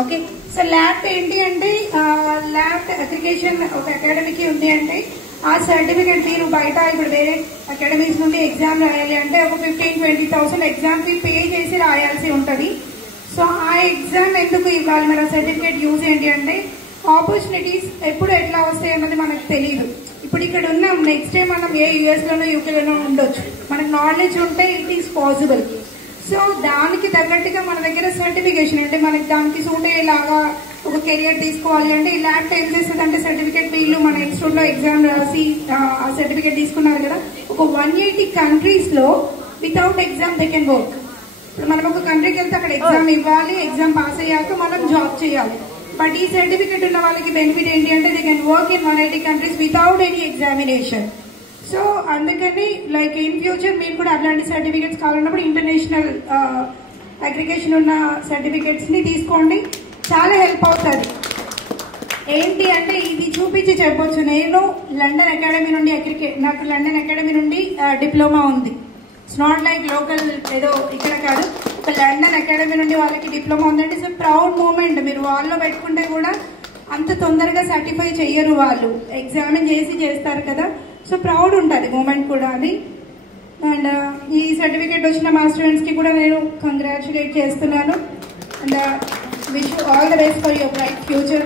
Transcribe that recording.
Okay. So lab ఏంటి అంటే lab aggregation ఒక అకాడమీకి ఉంది అంటే ఆ సర్టిఫికేట్ మీరు బయట ఇప్పుడు వేరే అకాడమీస్ నుండి ఎగ్జామ్ రాయాలి అంటే ఒక 15,000-20,000 ఎగ్జామ్ ఫీ పే చేసి రాయాల్సి ఉంటుంది. సో ఆ ఎగ్జామ్ ఎందుకు ఇవ్వాలి, మన సర్టిఫికేట్ యూజ్ ఏంటి అంటే ఆపర్చునిటీస్ ఎప్పుడు ఎట్లా వస్తాయి అన్నది మనకు తెలియదు. ఇప్పుడు ఇక్కడ ఉన్నాం, నెక్స్ట్ డే మనం ఏ యూఎస్లోనో యూకేలోనో ఉండొచ్చు, మనకు నాలెడ్జ్ ఉంటే ఇట్ ఈస్ పాసిబుల్. సో దానికి తగ్గట్టుగా మన దగ్గర సర్టిఫికేషన్ అంటే మనకి దానికి సూట్ అయ్యేలాగా ఒక కెరియర్ తీసుకోవాలి అంటే ఈ ల్యాబ్ ఏం చేస్తుంది అంటే సర్టిఫికేట్ వీళ్ళు మన ఇన్స్టిట్యూట్ లో ఎగ్జామ్ రాసి ఆ సర్టిఫికేట్ తీసుకున్నారు కదా, ఒక 180 కంట్రీస్ లో without exam they can work. ఇప్పుడు మనం ఒక కంట్రీకి వెళ్తే అక్కడ ఎగ్జామ్ ఇవ్వాలి, ఎగ్జామ్ పాస్ అయ్యాక మనం జాబ్ చేయాలి. బట్ ఈ సర్టిఫికేట్ ఉన్న వాళ్ళకి బెనిఫిట్ ఏంటి అంటే they can work in 180 countries without any examination. So అందుకని లైక్ ఇన్ ఫ్యూచర్ మీరు కూడా అట్లాంటి సర్టిఫికేట్స్ కావాలన్నప్పుడు ఇంటర్నేషనల్ అగ్రిగేషన్ ఉన్న సర్టిఫికేట్స్ ని తీసుకోండి, చాలా హెల్ప్ అవుతుంది. ఏంటి అంటే ఇది చూపించి చెప్పొచ్చు, నేను లండన్ అకాడమీ నుండి నాకు లండన్ అకాడమీ నుండి డిప్లొమా ఉంది. ఇట్స్ నాట్ లైక్ లోకల్ ఏదో ఇక్కడ కాదు, ఒక లండన్ అకాడమీ నుండి వాళ్ళకి డిప్లొమా ఉందంటే ఇట్స్ ప్రౌడ్ మూమెంట్. మీరు వాళ్ళలో పెట్టుకుంటే కూడా అంత తొందరగా సర్టిఫై చెయ్యరు, వాళ్ళు ఎగ్జామిన్ చేసి చేస్తారు కదా. సో ప్రౌడ్ ఉంటుంది మూమెంట్ కూడా అది. అండ్ ఈ సర్టిఫికేట్ వచ్చిన మా స్టూడెంట్స్ కి కూడా నేను కంగ్రాచులేట్ చేస్తున్నాను. And wish you all the best for your bright future.